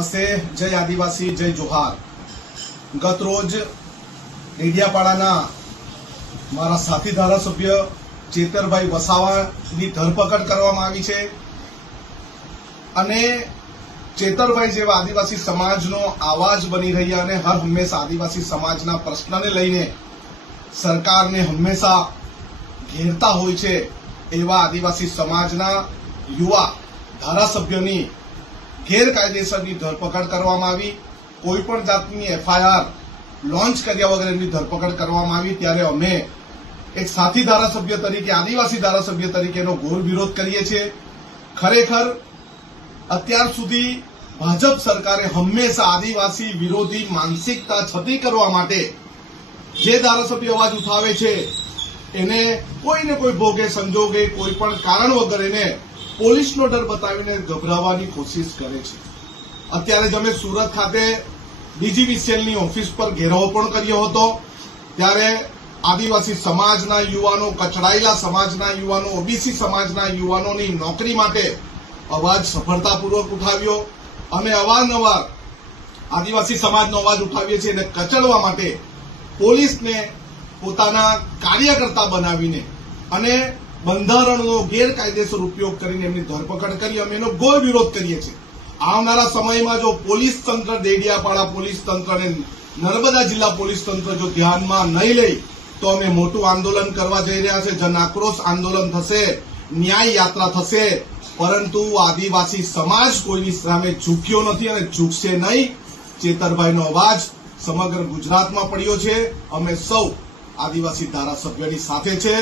નમસ્તે, જય આદિવાસી, જય જોહાર। ગત રોજ ડેડિયાપાડાના મારા સાથી ધારાસભ્ય ચેતરભાઈ વસાવાની ધરપકડ કરવામાં આવી છે અને ચેતરભાઈ જેવા આદિવાસી સમાજનો આવાજ બની રહ્યા અને હર હંમેશા આદિવાસી સમાજના પ્રશ્નને લઈને સરકારને હંમેશા ઘેરતા હોય છે એવા આદિવાસી સમાજના યુવા ધારાસભ્યોની ગેરકાયદેસરની ધરપકડ કરવામાં આવી। કોઈ પણ જાતની એફઆઈઆર લોન્ચ કર્યા વગર એમની ધરપકડ કરવામાં આવી ત્યારે અમે એક સાથી ધારાસભ્ય તરીકે, આદિવાસી ધારાસભ્ય તરીકે એનો ઘોર વિરોધ કરીએ છીએ। ખરેખર અત્યાર સુધી ભાજપ સરકારે હંમેશા આદિવાસી વિરોધી માનસિકતા છતી કરવા માટે જે ધારાસભ્ય અવાજ ઉઠાવે છે એને કોઈને કોઈ ભોગે સંજોગે કોઈ પણ કારણ વગર એને પોલીસનો ડર બતાવીને ગભરાવવાની કોશિશ કરે છે। અત્યારે જ અમે સુરત ખાતે ડીજીવીસીએલની ઓફિસ પર ઘેરાવો પણ કર્યો હતો ત્યારે આદિવાસી સમાજના યુવાનો, કચડાયેલા સમાજના યુવાનો, ઓબીસી સમાજના યુવાનોની નોકરી માટે અવાજ સફળતાપૂર્વક ઉઠાવ્યો। અમે અવારનવાર આદિવાસી સમાજનો અવાજ ઉઠાવીએ છીએ અને કચડવા માટે પોલીસને પોતાના કાર્યકર્તા બનાવીને અને બંધારણનો ગેરકાયદેસર ઉપયોગ કરીને એમની ધરપકડ કરી। અમે એનો ઘોર વિરોધ કરીએ છીએ। આવનારા સમયમાં જો પોલીસ તંત્ર, ડેડિયાપાડા પોલીસ તંત્ર અને નર્મદા જિલ્લા પોલીસ તંત્ર જો ધ્યાનમાં નહીં લે તો અમે મોટું આંદોલન કરવા જઈ રહ્યા છે। જન આક્રોશ આંદોલન થશે, ન્યાય યાત્રા થશે, પરંતુ આદિવાસી સમાજ કોઈની સામે ઝૂક્યો નથી અને ઝૂકશે નહીં। ચેતરભાઈનો અવાજ સમગ્ર ગુજરાતમાં પડ્યો છે। અમે સૌ આદિવાસી ધારાસભ્યોની સાથે છે,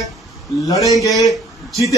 લડેંગે, જીતે।